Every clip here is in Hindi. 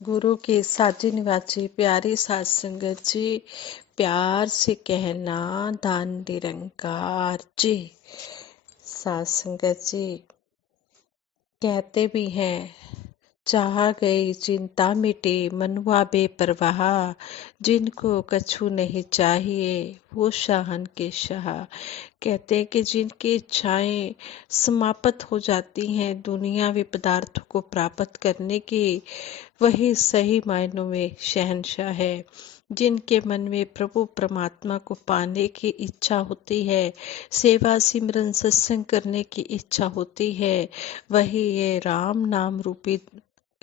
गुरु की साची निवाची प्यारी सात संगत जी, प्यार से कहना दान निरंकार जी। सात संगत जी कहते भी हैं, चाह गई चिंता मिटे मनुआ बेपरवाह, जिनको कछु नहीं चाहिए वो शाहन के शाह। कहते हैं कि जिनकी इच्छाएं समाप्त हो जाती हैं दुनियावी पदार्थों को प्राप्त करने की, वही सही मायनों में शहंशाह है। जिनके मन में प्रभु परमात्मा को पाने की इच्छा होती है, सेवा सिमरन सत्संग करने की इच्छा होती है, वही ये राम नाम रूपी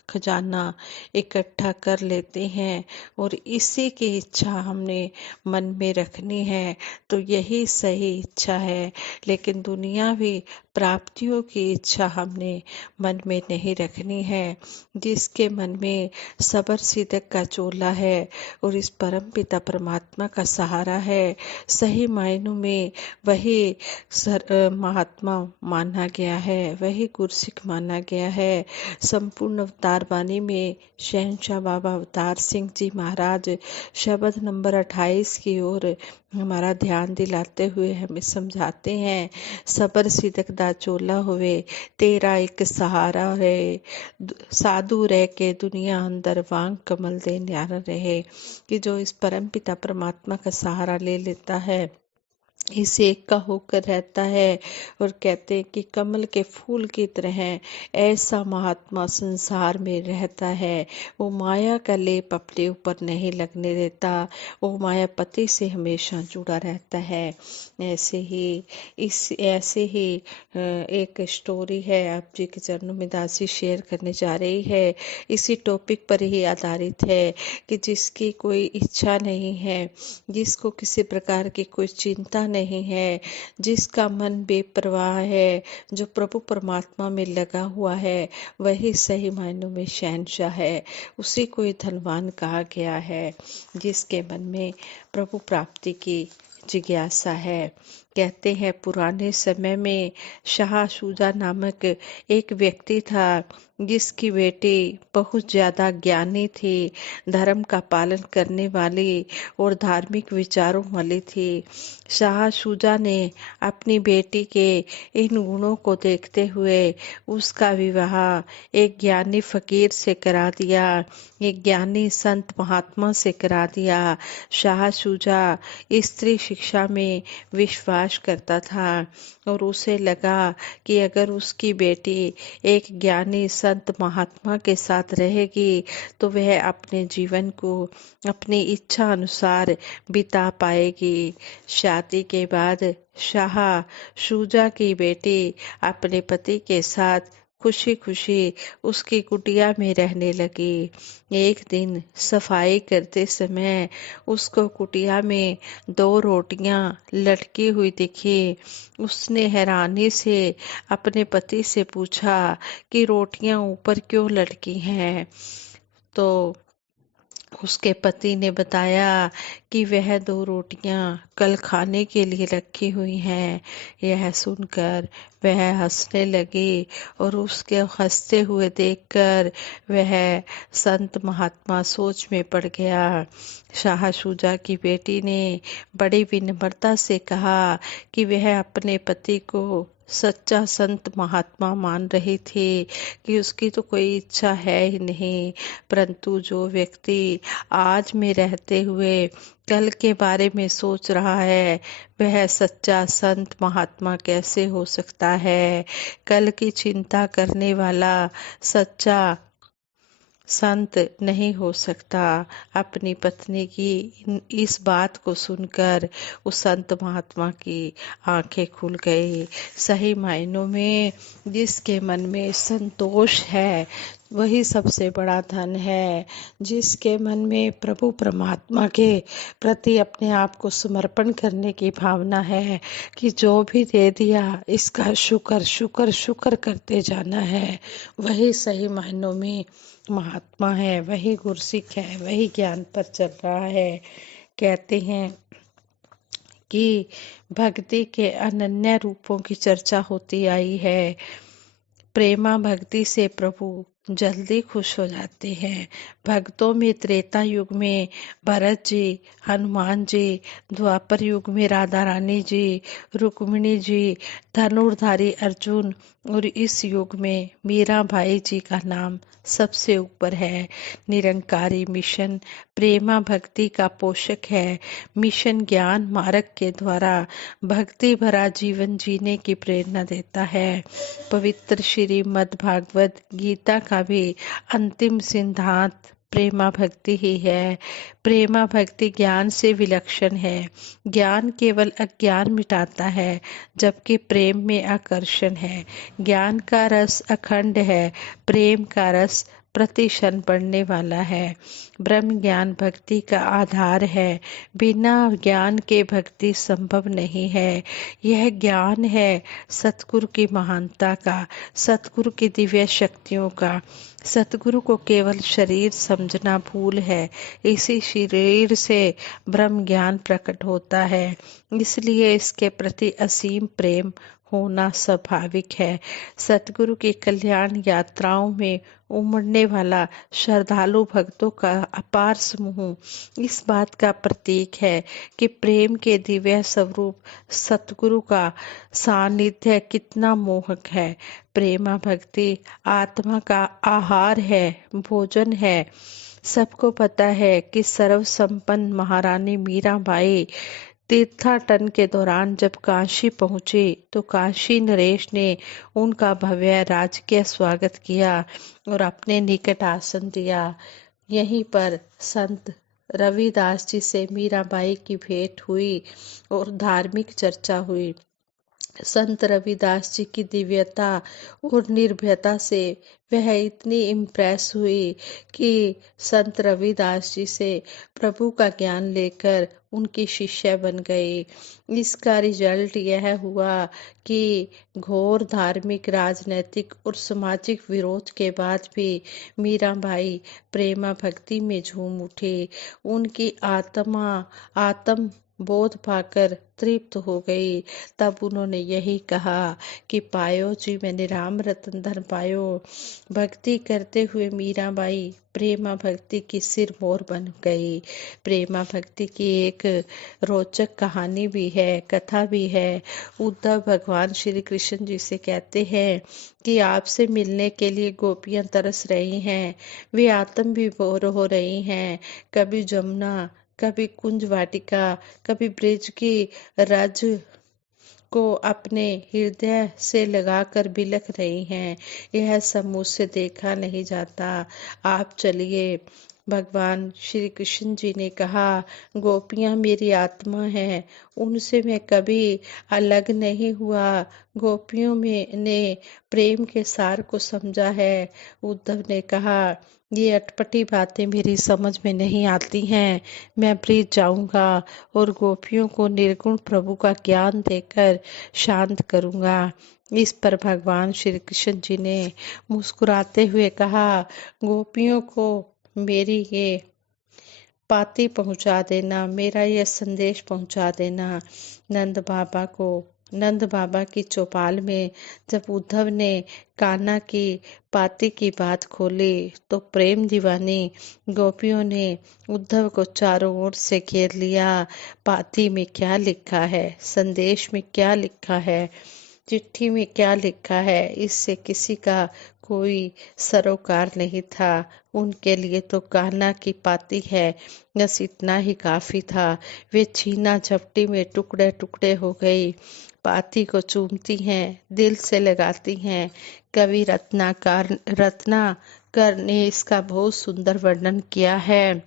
खजाना इकट्ठा कर लेते हैं। और इसी की इच्छा हमने मन में रखनी है, तो यही सही इच्छा है। लेकिन दुनियावी प्राप्तियों की इच्छा हमने मन में नहीं रखनी है। जिसके मन में सबर सिदक का चोला है और इस परम पिता परमात्मा का सहारा है, सही मायनों में वही महात्मा माना गया है, वही गुरसिख माना गया है। संपूर्ण अवतार वाणी में शहंशाह बाबा अवतार सिंह जी महाराज शब्द नंबर 28 की ओर हमारा ध्यान दिलाते हुए हमें समझाते हैं, सबर सिदक दा चोला होवे तेरा एक सहारा है, साधु रह के दुनिया अंदर वांग कमल दे न्यारा रहे। कि जो इस परम पिता परमात्मा का सहारा ले लेता है, इस एक का होकर रहता है, और कहते हैं कि कमल के फूल की तरह ऐसा महात्मा संसार में रहता है। वो माया का लेप अपने ऊपर नहीं लगने देता, वो मायापति से हमेशा जुड़ा रहता है। ऐसे ही एक स्टोरी है आप जी के चरणों में दासी शेयर करने जा रही है। इसी टॉपिक पर ही आधारित है कि जिसकी कोई इच्छा नहीं है, जिसको किसी प्रकार की कोई चिंता नहीं है, जिसका मन बेपरवाह है, जो प्रभु परमात्मा में लगा हुआ है, वही सही मायनों में शहंशाह है। उसी को ही धनवान कहा गया है, जिसके मन में प्रभु प्राप्ति की जिज्ञासा है। कहते हैं पुराने समय में शाह शुजा नामक एक व्यक्ति था, जिसकी बेटी बहुत ज्यादा ज्ञानी थी, धर्म का पालन करने वाली और धार्मिक विचारों वाली थी। शाह शुजा ने अपनी बेटी के इन गुणों को देखते हुए उसका विवाह एक ज्ञानी फकीर से करा दिया, एक ज्ञानी संत महात्मा से करा दिया। शाह शुजा स्त्री शिक्षा में विश्वास करता था और उसे लगा कि अगर उसकी बेटी एक ज्ञानी संत महात्मा के साथ रहेगी तो वह अपने जीवन को अपनी इच्छा अनुसार बिता पाएगी। शादी के बाद शाह शुजा की बेटी अपने पति के साथ खुशी खुशी उसकी कुटिया में रहने लगी। एक दिन सफाई करते समय उसको कुटिया में 2 रोटियां लटकी हुई दिखी। उसने हैरानी से अपने पति से पूछा कि रोटियां ऊपर क्यों लटकी हैं। तो उसके पति ने बताया कि वह 2 रोटियां कल खाने के लिए रखी हुई हैं। यह सुनकर वह हंसने लगी और उसके हंसते हुए देखकर वह संत महात्मा सोच में पड़ गया। शाह शुजा की बेटी ने बड़ी विनम्रता से कहा कि वह अपने पति को सच्चा संत महात्मा मान रही थी, कि उसकी तो कोई इच्छा है ही नहीं, परंतु जो व्यक्ति आज में रहते हुए कल के बारे में सोच रहा है, वह सच्चा संत महात्मा कैसे हो सकता है। कल की चिंता करने वाला सच्चा संत नहीं हो सकता। अपनी पत्नी की इस बात को सुनकर उस संत महात्मा की आंखें खुल गई। सही मायनों में जिसके मन में संतोष है वही सबसे बड़ा धन है। जिसके मन में प्रभु परमात्मा के प्रति अपने आप को समर्पण करने की भावना है कि जो भी दे दिया इसका शुक्र शुक्र शुक्र करते जाना है, वही सही मायनों में महात्मा है, वही गुरसिख है, वही ज्ञान पर चल रहा है। कहते हैं कि भक्ति के अनन्य रूपों की चर्चा होती आई है। प्रेमा भक्ति से प्रभु जल्दी खुश हो जाते हैं। भक्तों में त्रेता युग में भरत जी, हनुमान जी, द्वापर युग में राधा रानी जी, रुक्मिणी जी, धनुर्धारी अर्जुन और इस युग में मीरा भाई जी का नाम सबसे ऊपर है। निरंकारी मिशन प्रेमा भक्ति का पोषक है। मिशन ज्ञान मार्ग के द्वारा भक्ति भरा जीवन जीने की प्रेरणा देता है। पवित्र श्रीमद् भागवत गीता का भी अंतिम सिद्धांत प्रेमा भक्ति ही है। प्रेमा भक्ति ज्ञान से विलक्षण है। ज्ञान केवल अज्ञान मिटाता है, जबकि प्रेम में आकर्षण है। ज्ञान का रस अखंड है, प्रेम का रस प्रति क्षण बढ़ने वाला है। ब्रह्म ज्ञान भक्ति का आधार है। बिना ज्ञान के भक्ति संभव नहीं है। यह ज्ञान है सतगुरु की महानता का, सतगुरु की दिव्य शक्तियों का। सतगुरु को केवल शरीर समझना भूल है। इसी शरीर से ब्रह्म ज्ञान प्रकट होता है, इसलिए इसके प्रति असीम प्रेम होना स्वाभाविक है। सतगुरु की कल्याण यात्राओं में उमड़ने वाला श्रद्धालु भक्तों का अपार समूह इस बात का प्रतीक है कि प्रेम के दिव्य स्वरूप सतगुरु का सानिध्य कितना मोहक है। प्रेमा भक्ति आत्मा का आहार है, भोजन है। सबको पता है कि सर्व संपन्न महारानी मीराबाई तीर्थाटन के दौरान जब काशी पहुंचे तो काशी नरेश ने उनका भव्य राजकीय स्वागत किया और अपने निकट आसन दिया। यहीं पर संत रविदास जी से मीराबाई की भेंट हुई और धार्मिक चर्चा हुई। संत रविदास जी की दिव्यता और निर्भयता से वह इतनी इम्प्रेस हुई कि संत रविदास जी से प्रभु का ज्ञान लेकर उनकी शिष्य बन गई। इसका रिजल्ट यह हुआ कि घोर धार्मिक, राजनैतिक और सामाजिक विरोध के बाद भी मीराबाई प्रेमा भक्ति में झूम उठी। उनकी आत्म बोध पाकर तृप्त हो गई। तब उन्होंने यही कहा कि पायो जी मैंने राम रतन धन पायो। भक्ति करते हुए मीराबाई प्रेमा भक्ति की सिर मोर बन गई। प्रेमा भक्ति की एक रोचक कहानी भी है, कथा भी है। उद्धव भगवान श्री कृष्ण जी से कहते हैं कि आपसे मिलने के लिए गोपियां तरस रही हैं, वे आत्म विभोर हो रही हैं। कभी जमुना, कभी कुंज वाटिका, कभी ब्रिज की रज को अपने हृदय से लगाकर बिलख रही हैं। यह सब मुझसे देखा नहीं जाता, आप चलिए। भगवान श्री कृष्ण जी ने कहा, गोपियां मेरी आत्मा हैं, उनसे मैं कभी अलग नहीं हुआ। गोपियों में ने प्रेम के सार को समझा है। उद्धव ने कहा, ये अटपटी बातें मेरी समझ में नहीं आती हैं। मैं ब्रिज जाऊंगा और गोपियों को निर्गुण प्रभु का ज्ञान देकर शांत करूंगा। इस पर भगवान श्री कृष्ण जी ने मुस्कुराते हुए कहा, गोपियों को मेरी ये पाती पहुंचा देना, मेरा यह संदेश पहुंचा देना। नंद बाबा की चौपाल में जब उद्धव ने कान्हा की पाती की बात खोली तो प्रेम दीवानी गोपियों ने उद्धव को चारों ओर से घेर लिया। पाती में क्या लिखा है, संदेश में क्या लिखा है, चिट्ठी में क्या लिखा है, इससे किसी का कोई सरोकार नहीं था। उनके लिए तो कान्हा की पाती है, बस इतना ही काफी था। वे छीना झपटी में टुकड़े टुकड़े हो गई। पाती को चूमती हैं, दिल से लगाती हैं। कवि रत्नाकर ने इसका बहुत सुंदर वर्णन किया है।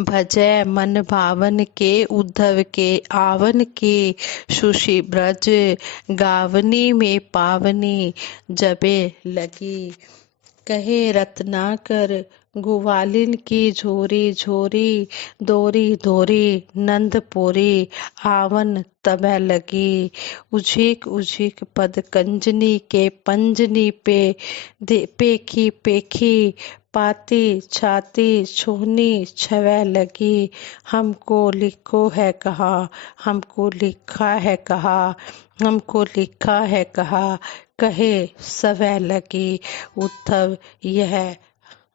भजै मन भावन के उद्धव के आवन के, सुषि ब्रज गावनी में पावनी जबे लगी। कहे रत्नाकर ग्वालिन की झोरी झोरी, दोरी दोरी नंदपुरी आवन तबे लगी। उझिक उझिक पद कंजनी के पंजनी पे पेखी पेखी पाती छाती छूनी छवै लगी, हमको लिखो है कहा, हमको लिखा है कहा, हमको लिखा है कहा, कहे सवै लगी। उद्धव यह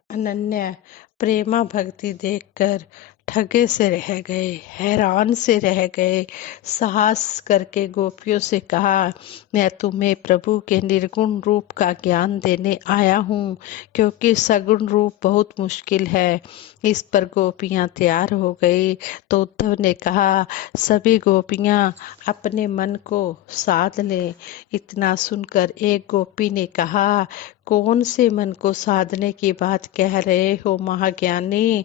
अनन्य प्रेमा भक्ति देखकर ठगे से रह गए, हैरान से रह गए। साहस करके गोपियों से कहा, मैं तुम्हें प्रभु के निर्गुण रूप का ज्ञान देने आया हूँ, क्योंकि सगुण रूप बहुत मुश्किल है। इस पर गोपियाँ तैयार हो गई। तो उद्धव ने कहा, सभी गोपियाँ अपने मन को साध लें। इतना सुनकर एक गोपी ने कहा, कौन से मन को साधने की बात कह रहे हो महाज्ञानी?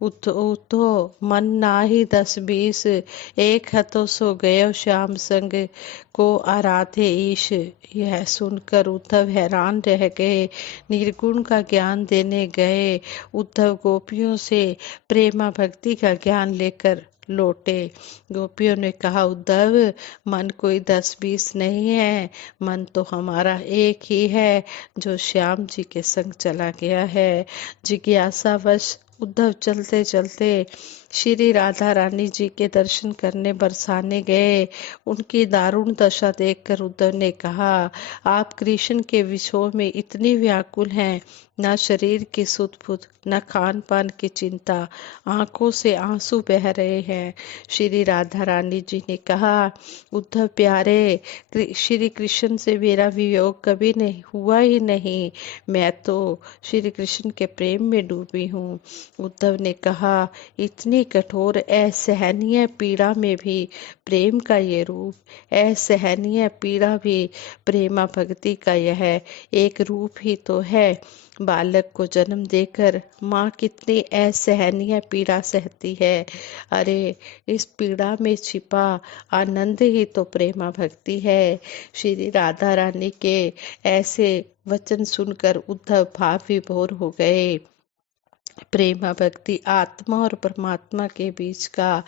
उतो मन नाही 10-20, एक हतो सो गयो श्याम संग को आराधे ईश। यह सुनकर उद्धव हैरान रह गए। निर्गुण का ज्ञान देने गए उद्धव गोपियों से प्रेमा भक्ति का ज्ञान लेकर लौटे। गोपियों ने कहा, उद्धव मन कोई 10-20 नहीं है, मन तो हमारा एक ही है जो श्याम जी के संग चला गया है। जिज्ञासावश उद्धव चलते चलते श्री राधा रानी जी के दर्शन करने बरसाने गए। उनकी दारुण दशा देखकर उद्धव ने कहा, आप कृष्ण के विषय में इतनी व्याकुल हैं, न शरीर की सुध बुध, न खान पान की चिंता, आंखों से आंसू बह रहे हैं। श्री राधा रानी जी ने कहा, उद्धव प्यारे, श्री कृष्ण से मेरा वियोग कभी नहीं हुआ ही नहीं, मैं तो श्री कृष्ण के प्रेम में डूबी हूँ। उद्धव ने कहा, इतनी कठोर असहनीय पीड़ा में भी प्रेम का ये रूप, असहनीय पीड़ा भी प्रेमा भक्ति का यह एक रूप ही तो है। बालक को जन्म देकर माँ कितनी असहनीय पीड़ा सहती है। अरे इस पीड़ा में छिपा आनंद ही तो प्रेमा भक्ति है। श्री राधा रानी के ऐसे वचन सुनकर उद्धव भाव विभोर हो गए। प्रेमा भक्ति आत्मा और परमात्मा के बीच का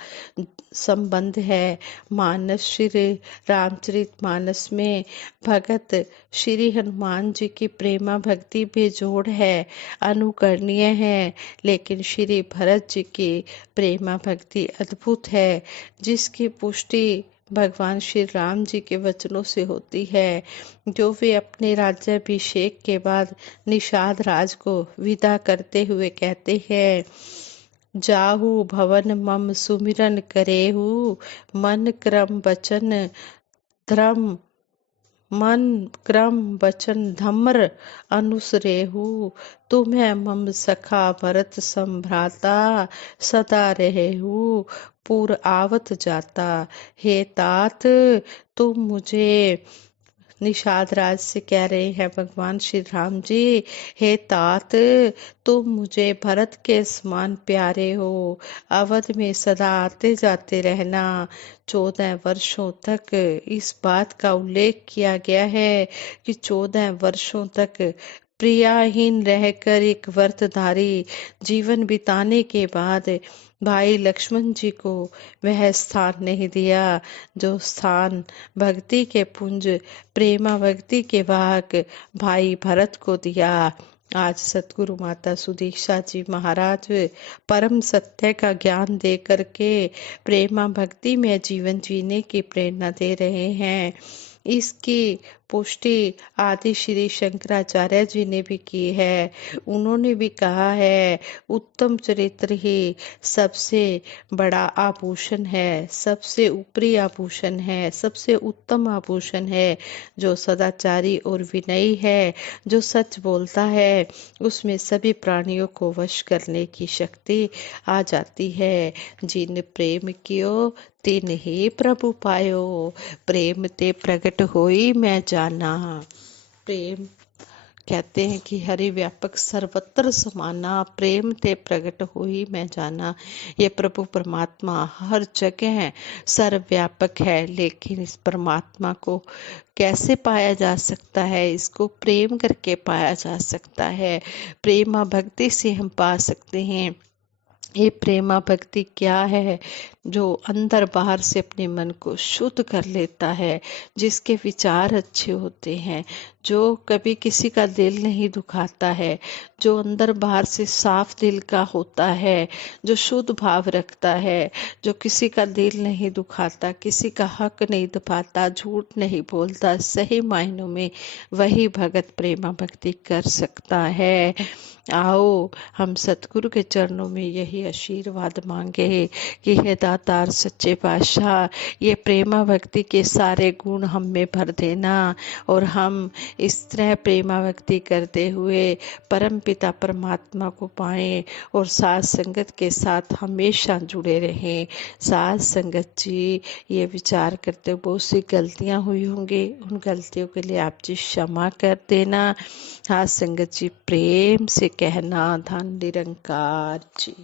संबंध है। मानस श्री रामचरित मानस में भगत श्री हनुमान जी की प्रेमा भक्ति बेजोड़ है, अनुकरणीय है, लेकिन श्री भरत जी की प्रेमा भक्ति अद्भुत है, जिसकी पुष्टि भगवान श्री राम जी के वचनों से होती है, जो वे अपने राज्याभिषेक के बाद निषाद राज को विदा करते हुए कहते हैं, जाहु भवन मम सुमिरन करेहु, मन क्रम वचन धर्म मन क्रम वचन धम्र अनुसरेहु, तुम्हें मम सखा भरत संभ्राता, सदा रहेहु पुर आवत जाता। हे तात, तुम मुझे निषाद राज से कह रहे हैं भगवान श्री राम जी, हे तात, तुम मुझे भरत के समान प्यारे हो, अवध में सदा आते जाते रहना। 14 वर्षों तक इस बात का उल्लेख किया गया है कि 14 वर्षों तक प्रियाहीन रहकर एक व्रतधारी जीवन बिताने के बाद भाई लक्ष्मण जी को वह स्थान नहीं दिया जो स्थान भक्ति के पुंज प्रेमा भक्ति के वाहक भाई भरत को दिया। आज सतगुरु माता सुदीक्षा जी महाराज परम सत्य का ज्ञान दे करके प्रेमा भक्ति में जीवन जीने की प्रेरणा दे रहे हैं। इसकी पुष्टि आदि श्री शंकराचार्य जी ने भी की है। उन्होंने भी कहा है, उत्तम चरित्र ही सबसे बड़ा आभूषण है, सबसे ऊपरी आभूषण है, सबसे उत्तम आभूषण है। जो सदाचारी और विनयी है, जो सच बोलता है, उसमें सभी प्राणियों को वश करने की शक्ति आ जाती है। जिन प्रेम कियो तिन ही प्रभु पायो, प्रेम ते प्रगट होई मैं जाना। प्रेम कहते हैं कि हरि व्यापक सर्वत्र समाना, प्रेम ते प्रगट होई मैं जाना। ये प्रभु परमात्मा हर जगह सर्वव्यापक है, लेकिन इस परमात्मा को कैसे पाया जा सकता है? इसको प्रेम करके पाया जा सकता है। प्रेमा भक्ति से हम पा सकते हैं। ये प्रेमा भक्ति क्या है? जो अंदर बाहर से अपने मन को शुद्ध कर लेता है, जिसके विचार अच्छे होते हैं, जो कभी किसी का दिल नहीं दुखाता है, जो अंदर बाहर से साफ दिल का होता है, जो शुद्ध भाव रखता है, जो किसी का दिल नहीं दुखाता, किसी का हक नहीं दबाता, झूठ नहीं बोलता, सही मायनों में वही भगत प्रेमा भक्ति कर सकता है। आओ हम सतगुरु के चरणों में यही आशीर्वाद मांगे कि हे दातार सच्चे पातशाह, ये प्रेमा भक्ति के सारे गुण हम में भर देना और हम इस तरह प्रेमा भक्ति करते हुए परम पिता परमात्मा को पाएं और साथ संगत के साथ हमेशा जुड़े रहें। साथ संगत जी, ये विचार करते हुए बहुत सी गलतियां हुई होंगी, उन गलतियों के लिए आप जी क्षमा कर देना। साथ संगत जी, प्रेम से कहना धन निरंकार जी।